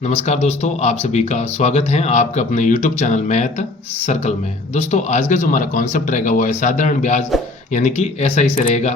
नमस्कार दोस्तों, आप सभी का स्वागत है आपके अपने YouTube चैनल मैथ सर्कल में। दोस्तों आज का जो हमारा कॉन्सेप्ट रहेगा वो है साधारण ब्याज यानी कि एसआई से रहेगा।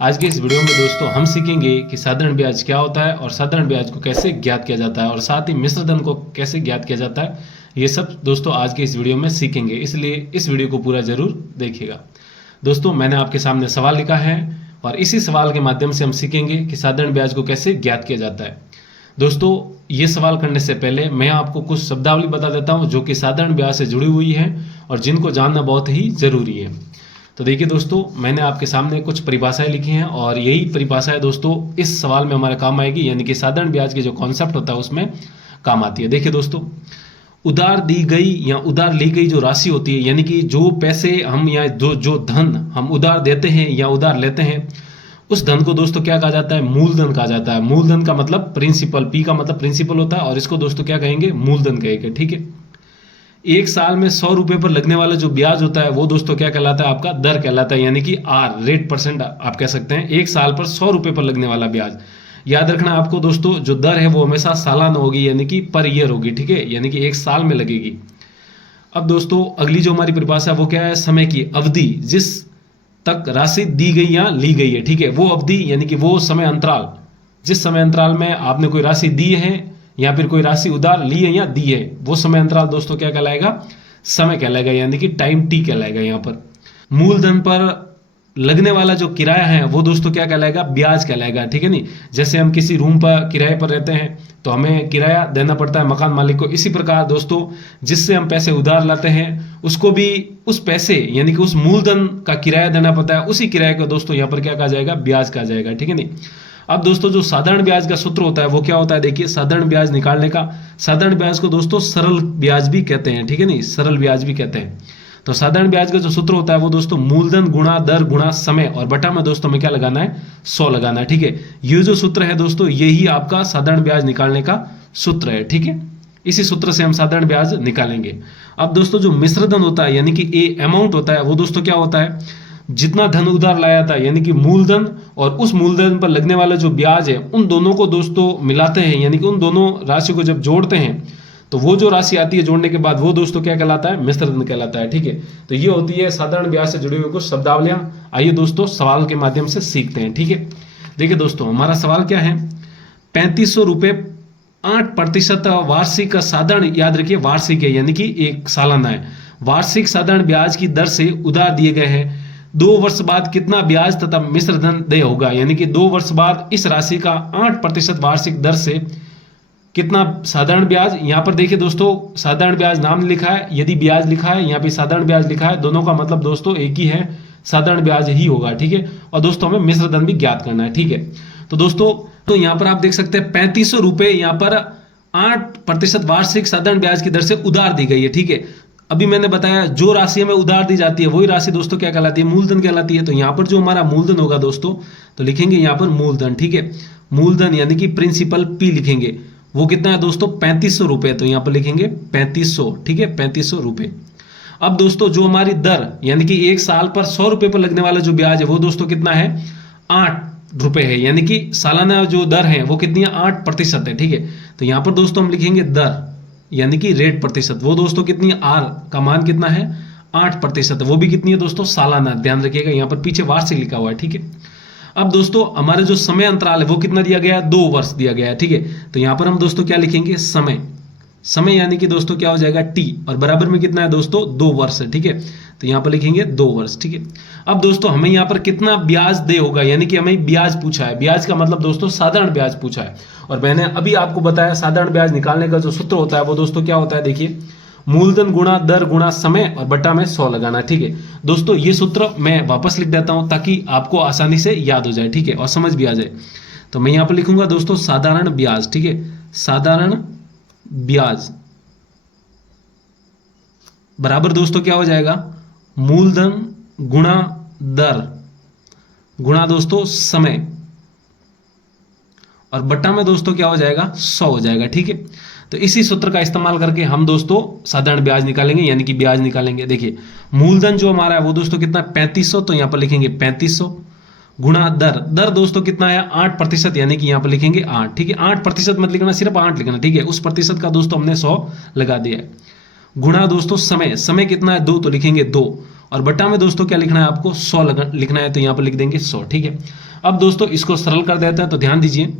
आज के इस वीडियो में दोस्तों हम सीखेंगे कि साधारण ब्याज क्या होता है और साधारण ब्याज को कैसे ज्ञात किया जाता है और साथ ही मिश्र धन को कैसे ज्ञात किया जाता है। ये सब दोस्तों आज के इस वीडियो में सीखेंगे, इसलिए इस वीडियो को पूरा जरूर देखिएगा। दोस्तों मैंने आपके सामने सवाल लिखा है और इसी सवाल के माध्यम से हम सीखेंगे कि साधारण ब्याज को कैसे ज्ञात किया जाता है। दोस्तों ये सवाल करने से पहले मैं आपको कुछ शब्दावली बता देता हूं जो कि साधारण ब्याज से जुड़ी हुई है और जिनको जानना बहुत ही जरूरी है। तो देखिए दोस्तों, मैंने आपके सामने कुछ परिभाषाएं लिखी हैं और यही परिभाषाएं दोस्तों इस सवाल में हमारे काम आएगी, यानी कि साधारण ब्याज के जो कॉन्सेप्ट होता है उसमें काम आती है। देखिए दोस्तों, उधार दी गई या उधार ली गई जो राशि होती है, यानी कि जो पैसे हम या जो धन हम उधार देते हैं या उधार लेते हैं, उस धन को दोस्तों क्या कहा जाता है? मूलधन कहा जाता है। मूलधन का मतलब प्रिंसिपल, पी का मतलब प्रिंसिपल होता है और इसको दोस्तों क्या कहेंगे? मूलधन कहेंगे। ठीक है। एक साल में 100 रुपए पर लगने वाला जो ब्याज होता है वो दोस्तों क्या कहलाता है? आपका दर कहलाता है, यानी कि आर, रेट परसेंट आप कह सकते हैं। एक साल पर 100 रुपए पर लगने वाला ब्याज, याद रखना आपको दोस्तों, जो दर है वो हमेशा सालाना होगी, यानी कि पर ईयर होगी। ठीक है, यानी कि एक साल में लगेगी। अब दोस्तों अगली जो हमारी परिभाषा है वो क्या है? समय की अवधि जिस तक राशि दी गई या ली गई है। ठीक है, वो अवधि यानी कि वो समय अंतराल, जिस समय अंतराल में आपने कोई राशि दी है या फिर कोई राशि उधार ली है या दी है, वो समय अंतराल दोस्तों क्या कहलाएगा? समय कहलाएगा, यानी कि टाइम टी कहलाएगा। यहाँ पर मूलधन पर लगने वाला जो किराया है वो दोस्तों क्या कहलाएगा? ब्याज कहलाएगा। ठीक है नहीं, जैसे हम किसी रूम पर किराए पर रहते हैं तो हमें किराया देना पड़ता है मकान मालिक को। इसी प्रकार दोस्तों जिससे हम पैसे उधार लाते हैं उसको भी उस पैसे यानी कि उस मूलधन का किराया देना पड़ता है। उसी किराए को दोस्तों यहाँ पर क्या कहा जाएगा? ब्याज कहा जाएगा। ठीक है नहीं। अब दोस्तों जो साधारण ब्याज का सूत्र होता है वो क्या होता है? देखिए, साधारण ब्याज निकालने का, साधारण ब्याज को दोस्तों सरल ब्याज भी कहते हैं। ठीक है नहीं, सरल ब्याज भी कहते हैं। तो साधारण ब्याज का जो सूत्र होता है वो दोस्तों मूलधन गुणा दर गुणा समय और बटा में दोस्तों में क्या लगाना है? 100 लगाना है। ठीक है, ये जो सूत्र है दोस्तों यही आपका साधारण ब्याज निकालने का सूत्र है। ठीक है, इसी सूत्र से हम साधारण ब्याज निकालेंगे। अब दोस्तों जो मिश्र धन होता है यानी कि ए अमाउंट होता है वो दोस्तों क्या होता है? जितना धन उधार लाया था यानी कि मूलधन और उस मूलधन पर लगने वाला जो ब्याज है उन दोनों को दोस्तों मिलाते हैं, यानी कि उन दोनों राशि को जब जोड़ते हैं तो वो जो राशि आती है जोड़ने के बाद वो दोस्तों क्या कहलाता है? मिश्र धन कहलाता है। ठीक है, तो ये होती है साधारण ब्याज से जुड़ी हुई कुछ शब्दावलियां। आइए दोस्तों सवाल के माध्यम से सीखते हैं। ठीक है, देखिए दोस्तों हमारा सवाल क्या है? 3500 रुपये 8% वार्षिक साधारण, याद रखिए वार्षिक है यानी कि एक सालाना है, वार्षिक साधारण ब्याज की दर से उधार दिए गए हैं। 2 वर्ष बाद कितना ब्याज तथा मिश्र धन देय होगा, यानी कि 2 वर्ष बाद इस राशि का 8% वार्षिक दर से कितना साधारण ब्याज। यहाँ पर देखिए दोस्तों साधारण ब्याज नाम लिखा है, यदि ब्याज लिखा है यहाँ पे साधारण ब्याज लिखा है, दोनों का मतलब दोस्तों एक ही है, साधारण ब्याज ही होगा। ठीक है, और दोस्तों हमें मिश्र धन भी ज्ञात करना है। ठीक है, तो दोस्तों तो यहाँ पर आप देख सकते हैं 3500 रुपये यहाँ पर 8% वार्षिक साधारण ब्याज की दर से उधार दी गई है। ठीक है, अभी मैंने बताया जो राशि हमें उधार दी जाती है वही राशि दोस्तों क्या कहलाती है? मूलधन कहलाती है। तो यहाँ पर जो हमारा मूलधन होगा दोस्तों, तो लिखेंगे यहाँ पर मूलधन। ठीक है, मूलधन यानी कि प्रिंसिपल पी लिखेंगे, वो कितना है दोस्तों? 3500 रुपये। तो यहाँ पर लिखेंगे 3500। ठीक है, 3500 रुपये। अब दोस्तों जो हमारी दर यानी कि एक साल पर 100 रुपये पर लगने वाला जो ब्याज है वो दोस्तों कितना है? 8 रुपये है, यानी कि सालाना जो दर है वो कितनी है? 8% है। ठीक है, तो यहाँ पर दोस्तों हम लिखेंगे दर यानी कि रेट प्रतिशत, वो दोस्तों कितनी है? आर का मान कितना है? 8%, वो भी कितनी है दोस्तों? सालाना। ध्यान रखिएगा यहाँ पर पीछे वार्षिक लिखा हुआ है। ठीक है, अब दोस्तों हमारे जो समय अंतराल है वो कितना दिया गया है? 2 वर्ष दिया गया है। ठीक है, तो यहाँ पर हम दोस्तों क्या लिखेंगे? समय। समय यानी कि दोस्तों क्या हो जाएगा? टी, और बराबर में कितना है दोस्तों? 2 वर्ष है। ठीक है, तो यहाँ पर लिखेंगे 2 वर्ष। ठीक है, अब दोस्तों हमें यहाँ पर कितना ब्याज दे होगा, यानी कि हमें ब्याज पूछा है। ब्याज का मतलब दोस्तों साधारण ब्याज पूछा है, और मैंने अभी आपको बताया साधारण ब्याज निकालने का जो सूत्र होता है वो दोस्तों क्या होता है? देखिए, मूलधन गुणा दर गुणा समय और बटा में 100 लगाना। ठीक है दोस्तों, ये सूत्र मैं वापस लिख देता हूं ताकि आपको आसानी से याद हो जाए। ठीक है, और समझ भी आ जाए। तो मैं यहां पर लिखूंगा दोस्तों साधारण ब्याज। ठीक है, साधारण ब्याज बराबर दोस्तों क्या हो जाएगा? मूलधन गुणा दर गुणा दोस्तों समय और बटा में दोस्तों क्या हो जाएगा? 100 हो जाएगा। ठीक है, तो इसी सूत्र का इस्तेमाल करके हम दोस्तों साधारण ब्याज निकालेंगे, यानी कि ब्याज निकालेंगे। देखिए मूलधन जो हमारा है वो दोस्तों कितना? 3500। तो यहां पर लिखेंगे 3500 गुणा दर। दर दोस्तों कितना है 8%, यानी कि यहाँ पर लिखेंगे 8, ठीक है। 8% मत लिखना, सिर्फ 8 लिखना, ठीक है। उस प्रतिशत का दोस्तों हमने 100 लगा दिया है। गुणा दोस्तों समय, समय कितना है 2, तो लिखेंगे 2, और बटा में दोस्तों क्या लिखना है आपको 100 लिखना है, तो यहाँ पर लिख देंगे 100, ठीक है। अब दोस्तों इसको सरल कर देते हैं, तो ध्यान दीजिए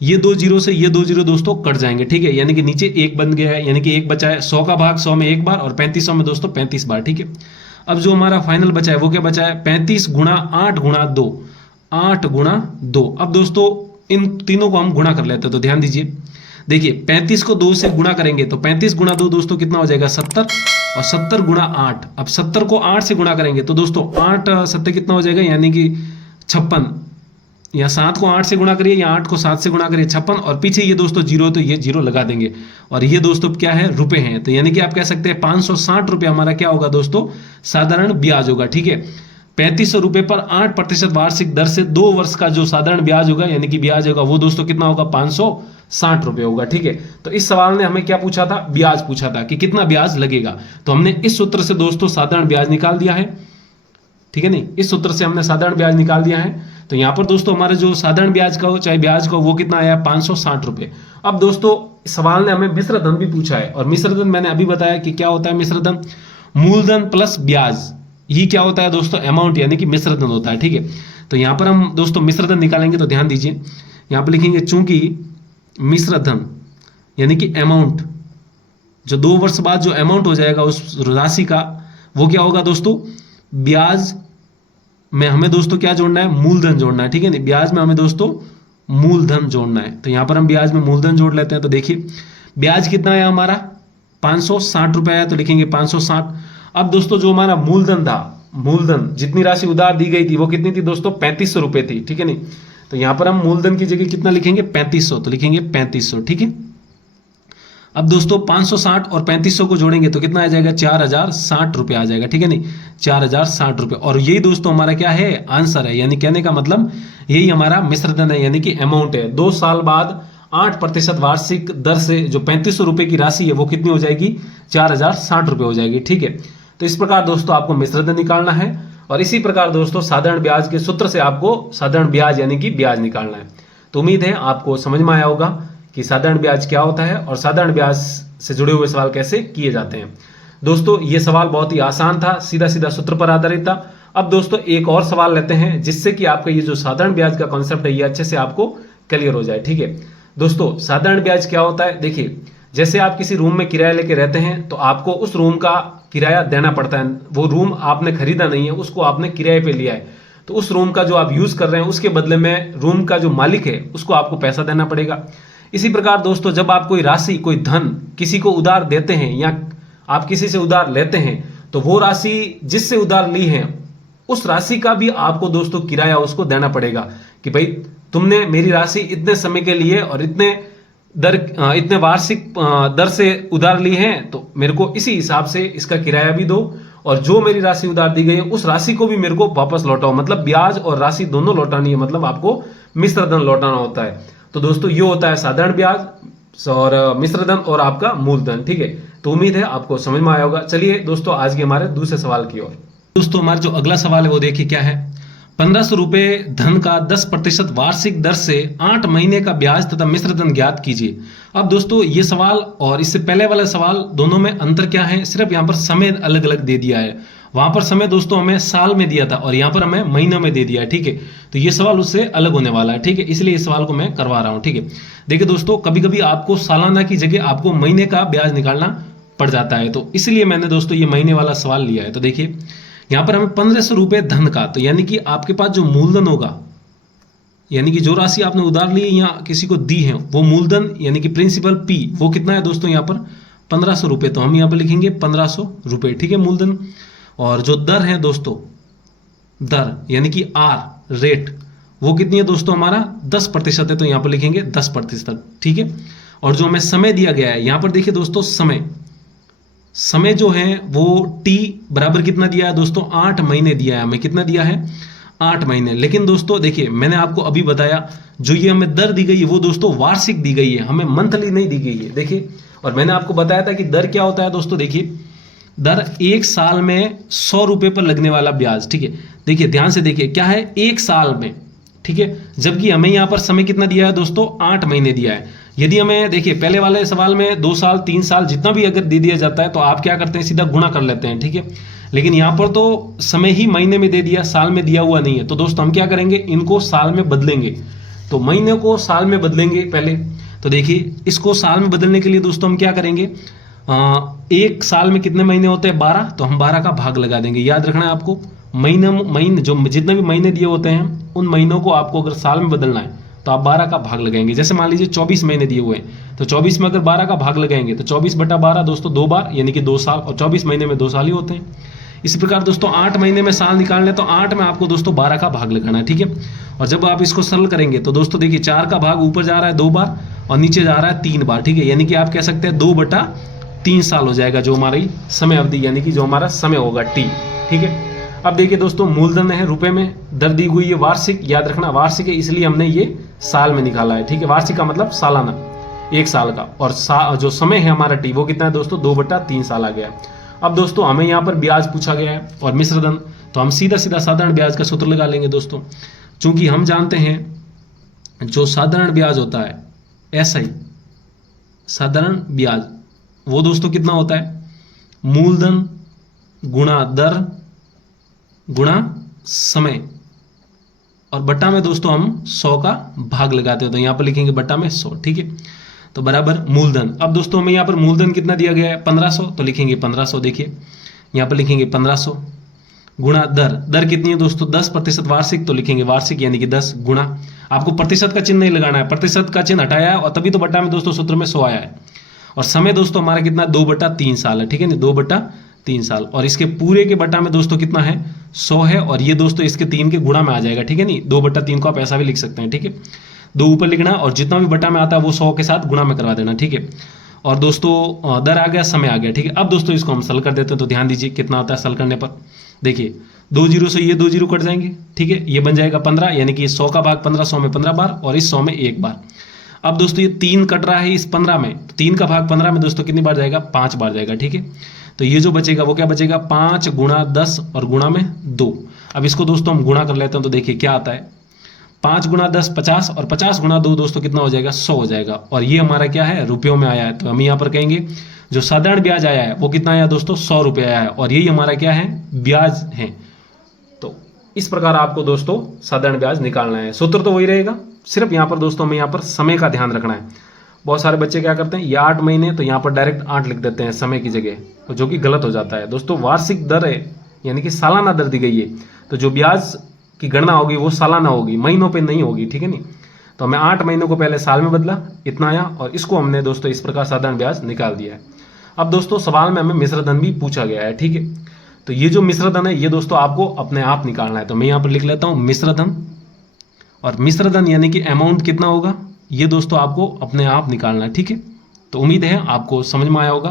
ये 2 जीरो से ये 2 जीरो दोस्तों कट जाएंगे, ठीक है। यानी कि नीचे 1 बन गया है, यानी कि 1 बचा है। 100 का भाग 100 में 1 बार, और 3500 में दोस्तों 35 बार, ठीक है। अब जो हमारा फाइनल बचा है वो क्या बचा है 35 गुणा 8 गुणा 2, 8 गुणा 2। अब दोस्तों इन तीनों को हम गुणा कर लेते हैं, तो ध्यान दीजिए, देखिए 35 को 2 से गुणा करेंगे तो 35 गुणा 2 दोस्तों कितना हो जाएगा 70, और 70 गुणा 8, अब 70 को 8 से गुणा करेंगे तो दोस्तों 8 70 कितना हो जाएगा, यानी कि 56, या 7 को 8 से गुणा करिए, या 8 को 7 से गुणा करिए 56, और पीछे ये दोस्तों जीरो, तो ये जीरो लगा देंगे, और ये दोस्तों क्या है रुपए हैं, तो यानी कि आप कह सकते हैं 560 रुपये हमारा क्या होगा दोस्तों साधारण ब्याज होगा, ठीक है। 3500 रुपये पर 8% वार्षिक दर से 2 वर्ष का जो साधारण ब्याज होगा, यानी कि ब्याज होगा, वो दोस्तों कितना होगा 560 रुपये होगा, ठीक है। तो इस सवाल ने हमें क्या पूछा था, ब्याज पूछा था कि कितना ब्याज लगेगा, तो हमने इस सूत्र से दोस्तों साधारण ब्याज निकाल दिया है, ठीक है। नहीं, इस सूत्र से हमने साधारण ब्याज निकाल दिया है। तो यहां पर दोस्तों हमारा जो साधारण ब्याज का हो चाहे ब्याज का हो, वो कितना आया 560 रुपये। अब दोस्तों सवाल ने हमें मिश्र धन भी पूछा है, और मिश्र धन मैंने अभी बताया कि क्या होता है मिश्र धन, मूलधन प्लस ब्याज, ये क्या होता है दोस्तों अमाउंट, यानी कि मिश्र धन होता है, ठीक है। तो यहां पर हम दोस्तों मिश्र धन निकालेंगे, तो ध्यान दीजिए यहां पर लिखेंगे चूंकि मिश्र धन यानी कि अमाउंट, जो 2 वर्ष बाद जो अमाउंट हो जाएगा उस राशि का, वो क्या होगा दोस्तों ब्याज में हमें दोस्तों क्या जोड़ना है, मूलधन जोड़ना है, ठीक है। नहीं, ब्याज में हमें दोस्तों मूलधन जोड़ना है, तो यहां पर हम ब्याज में मूलधन जोड़ लेते हैं। तो देखिए ब्याज कितना है हमारा 560 रुपए है, तो लिखेंगे 560। अब दोस्तों जो हमारा मूलधन था, मूलधन जितनी राशि उधार दी गई थी वो कितनी थी दोस्तों 3500 रुपए थी, ठीक है। नहीं, तो यहां पर हम मूलधन की जगह कितना लिखेंगे 3500, तो लिखेंगे 3500, ठीक है। अब दोस्तों 560 और 3500 को जोड़ेंगे तो कितना आ जाएगा 4060 रुपये आ जाएगा, ठीक है। नहीं, 4060 रुपये, और यही दोस्तों हमारा क्या है आंसर है, यानी कहने का मतलब यही हमारा मिश्र धन है, यानी कि अमाउंट है। 2 साल बाद 8% वार्षिक दर से जो 3500 रुपये की राशि है वो कितनी हो जाएगी 4060 रुपये हो जाएगी, ठीक है। तो इस प्रकार दोस्तों आपको मिश्र धन निकालना है, और इसी प्रकार दोस्तों साधारण ब्याज के सूत्र से आपको साधारण ब्याज यानी कि ब्याज निकालना है। तो उम्मीद है आपको समझ में आया होगा कि साधारण ब्याज क्या होता है और साधारण ब्याज से जुड़े हुए सवाल कैसे किए जाते हैं। दोस्तों ये सवाल बहुत ही आसान था, सीधा सीधा सूत्र पर आधारित था। अब दोस्तों एक और सवाल लेते हैं जिससे कि आपका ये जो साधारण ब्याज का कॉन्सेप्ट है ये अच्छे से आपको क्लियर हो जाए, ठीक है। दोस्तों साधारण ब्याज क्या होता है, देखिए जैसे आप किसी रूम में किराया लेके रहते हैं तो आपको उस रूम का किराया देना पड़ता है। वो रूम आपने खरीदा नहीं है, उसको आपने किराए पे लिया है, तो उस रूम का जो आप यूज कर रहे हैं उसके बदले में रूम का जो मालिक है उसको आपको पैसा देना पड़ेगा। इसी प्रकार दोस्तों जब आप कोई राशि कोई धन किसी को उधार देते हैं या आप किसी से उधार लेते हैं तो वो राशि जिससे उधार ली है उस राशि का भी आपको दोस्तों किराया उसको देना पड़ेगा कि भाई तुमने मेरी राशि इतने समय के लिए और इतने वार्षिक दर से उधार ली है, तो मेरे को इसी हिसाब से इसका किराया भी दो, और जो मेरी राशि उधार दी गई है उस राशि को भी मेरे को वापस लौटाओ। मतलब ब्याज और राशि दोनों लौटानी है, मतलब आपको मिश्र धन लौटाना होता है। तो दोस्तों ये होता है साधारण ब्याज और मिश्र धन और आपका मूलधन, ठीक है। तो उम्मीद है आपको समझ में आया होगा। चलिए दोस्तों आज के हमारे दूसरे सवाल की ओर। दोस्तों हमारा जो अगला सवाल है वो देखिए क्या है, 1500 रुपये धन का 10% वार्षिक दर से 8 महीने का ब्याज तथा मिश्र धन ज्ञात कीजिए। अब दोस्तों ये सवाल और इससे पहले वाला सवाल दोनों में अंतर क्या है, सिर्फ यहाँ पर समय अलग अलग दे दिया है। वहां पर समय दोस्तों हमें साल में दिया था और यहाँ पर हमें महीनों में दे दिया है, ठीक है। तो ये सवाल उससे अलग होने वाला है, ठीक है, इसलिए इस सवाल को मैं करवा रहा हूँ, ठीक है। देखिए दोस्तों कभी कभी आपको सालाना की जगह आपको महीने का ब्याज निकालना पड़ जाता है, तो इसलिए मैंने दोस्तों ये महीने वाला सवाल लिया है। तो देखिए यहाँ पर हमें 1500 रुपये धन का, तो यानी कि आपके पास जो मूलधन होगा, यानी कि जो राशि आपने उधार ली या किसी को दी है वो मूलधन यानी कि प्रिंसिपल पी वो कितना है दोस्तों यहाँ पर 1500 रुपये, तो हम यहाँ पर लिखेंगे 1500 रुपये, ठीक है, मूलधन। और जो दर है दोस्तों, दर यानी कि आर रेट वो कितनी है दोस्तों हमारा 10% है, तो यहाँ पर लिखेंगे 10%, ठीक है। और जो हमें समय दिया गया है यहाँ पर देखिए दोस्तों समय जो है वो t बराबर कितना दिया है दोस्तों 8 महीने दिया है हमें, कितना दिया है 8 महीने। लेकिन दोस्तों देखिए मैंने आपको अभी बताया जो ये हमें दर दी गई है वो दोस्तों वार्षिक दी गई है, हमें मंथली नहीं दी गई है, देखिए। और मैंने आपको बताया था कि दर क्या होता है दोस्तों, देखिए दर 1 साल में 100 रुपये पर लगने वाला ब्याज, ठीक है। देखिए ध्यान से देखिए क्या है, 1 साल में, ठीक है, जबकि हमें यहाँ पर समय कितना दिया है दोस्तों, 8 महीने दिया है। यदि हमें देखिए पहले वाले सवाल में 2 साल 3 साल जितना भी अगर दे दिया जाता है तो आप क्या करते हैं, सीधा गुणा कर लेते हैं, ठीक है। लेकिन यहाँ पर तो समय ही महीने में दे दिया, साल में दिया हुआ नहीं है। तो दोस्तों हम क्या करेंगे, इनको साल में बदलेंगे। तो महीने को साल में बदलेंगे पहले। तो देखिए इसको साल में बदलने के लिए दोस्तों हम क्या करेंगे, 1 साल में कितने महीने होते हैं, 12, तो हम 12 का भाग लगा देंगे। याद रखना है आपको, महीने जो जितने भी महीने दिए होते हैं उन महीनों को आपको अगर साल में बदलना है तो आप 12 का भाग लगाएंगे। जैसे मान लीजिए 24 महीने दिए हुए हैं, तो 24 में अगर 12 का भाग लगाएंगे तो 24/12 दोस्तों 2 बार, यानी कि 2 साल, और 24 महीने में 2 साल ही होते हैं। इसी प्रकार दोस्तों 8 महीने में साल निकालने, तो 8 में आपको दोस्तों 12 का भाग लगाना है, ठीक है। और जब आप इसको सरल करेंगे तो दोस्तों देखिए 4 का भाग ऊपर जा रहा है 2 बार और नीचे जा रहा है 3 बार, ठीक है। यानी कि आप कह सकते हैं 2/3 साल हो जाएगा जो हमारी समय अवधि, यानी कि जो हमारा समय होगा टी, ठीक है। अब देखिए दोस्तों मूलधन है रुपए में, दर दी हुई है वार्षिक, याद रखना वार्षिक है इसलिए हमने ये साल में निकाला है, ठीक है। वार्षिक का मतलब सालाना, 1 साल का, और जो समय है हमारा टी वो कितना है दोस्तों, 2/3 साल आ गया। अब दोस्तों हमें यहाँ पर ब्याज पूछा गया है और मिश्रधन, तो हम सीधा सीधा साधारण ब्याज का सूत्र लगा लेंगे दोस्तों। चूंकि हम जानते हैं जो साधारण ब्याज होता है, SI साधारण ब्याज, वो दोस्तों कितना होता है, मूलधन गुणा दर गुणा समय, और बट्टा में दोस्तों हम 100 का भाग लगाते हैं, तो यहाँ पर लिखेंगे बट्टा में 100, ठीक है। तो बराबर मूलधन। अब दोस्तों हमें यहाँ पर मूलधन कितना दिया गया है, 1500, तो लिखेंगे 1500, देखिए यहाँ पर लिखेंगे 1500 गुणा दर, दर कितनी है दोस्तों 10% वार्षिक, तो लिखेंगे वार्षिक यानी कि 10 गुणा, आपको प्रतिशत का चिन्ह नहीं लगाना है, प्रतिशत का चिन्ह हटाया है और तभी तो बट्टा में दोस्तों सूत्र में 100 आया है। और समय दोस्तों हमारा कितना 2/3 साल है, ठीक है ना, 2/3 साल, और इसके पूरे के बट्टा में दोस्तों कितना है 100 है, और ये दोस्तों इसके 3 के गुणा में आ जाएगा, ठीक है नहीं, 2/3 को आप ऐसा भी लिख सकते हैं, ठीक है। 2 ऊपर लिखना और जितना भी बट्टा में आता है वो 100 के साथ गुणा में करवा देना, ठीक है। और दोस्तों दर आ गया, समय आ गया, ठीक है। अब दोस्तों इसको हम सल कर देते हैं, तो ध्यान दीजिए कितना होता है सल करने पर, देखिए 2 जीरो से ये 2 जीरो कट जाएंगे, ठीक है, ये बन जाएगा 15, यानी कि 100 का भाग 15, 100 में 15 बार और इस 100 में 1 बार। अब दोस्तों ये 3 कट रहा है इस 15 में, 3 का भाग 15 में दोस्तों कितनी बार जाएगा, 5 बार जाएगा, ठीक है। तो ये जो बचेगा वो क्या बचेगा, 5 गुणा 10 और गुणा में 2। अब इसको दोस्तों हम गुणा कर लेते हैं, तो देखिए क्या आता है, 5 गुणा 10 50 और 50 गुणा 2 दोस्तों कितना हो जाएगा, 100 हो जाएगा। और ये हमारा क्या है, रुपयों में आया है, तो हम यहाँ पर कहेंगे जो साधारण ब्याज आया है वो कितना आया दोस्तों, 100 रुपये आया है, और यही हमारा क्या है, ब्याज है। तो इस प्रकार आपको दोस्तों साधारण ब्याज निकालना है, सूत्र तो वही रहेगा, सिर्फ यहाँ पर दोस्तों हमें यहाँ पर समय का ध्यान रखना है। बहुत सारे बच्चे क्या करते हैं, ये 8 महीने, तो यहाँ पर डायरेक्ट 8 लिख देते हैं समय की जगह, तो जो कि गलत हो जाता है दोस्तों। वार्षिक दर है यानी कि सालाना दर दी गई है, तो जो ब्याज की गणना होगी वो सालाना होगी, महीनों पे नहीं होगी, ठीक है नहीं। तो हमें 8 महीनों को पहले साल में बदला, इतना आया, और इसको हमने दोस्तों इस प्रकार साधारण ब्याज निकाल दिया है। अब दोस्तों सवाल में हमें मिश्रधन भी पूछा गया है, ठीक है। तो ये जो मिश्रधन है ये दोस्तों आपको अपने आप निकालना है, तो मैं यहाँ पर लिख लेता हूँ मिश्रधन, और मिश्रधन यानी कि अमाउंट कितना होगा ये दोस्तों आपको अपने आप निकालना है, ठीक है। तो उम्मीद है आपको समझ में आया होगा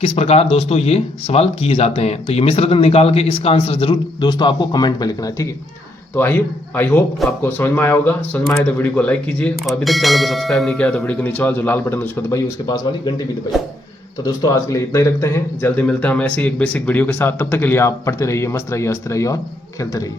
किस प्रकार दोस्तों ये सवाल किए जाते हैं। तो ये मिश्रधन निकाल के इसका आंसर जरूर दोस्तों आपको कमेंट में लिखना है, ठीक है। तो आई होप आपको समझ में आया होगा। समझ में आया तो वीडियो को लाइक कीजिए, और अभी तक चैनल को सब्सक्राइब नहीं किया तो वीडियो के नीचे वाला जो लाल बटन है उसको दबाइए, उसके पास वाली घंटी भी दबाइए। तो दोस्तों आज के लिए इतना ही रखते हैं, जल्दी मिलते हैं हम ऐसे ही एक बेसिक वीडियो के साथ। तब तक के लिए आप पढ़ते रहिए, मस्त रहिए, हंसते रहिए और खेलते रहिए।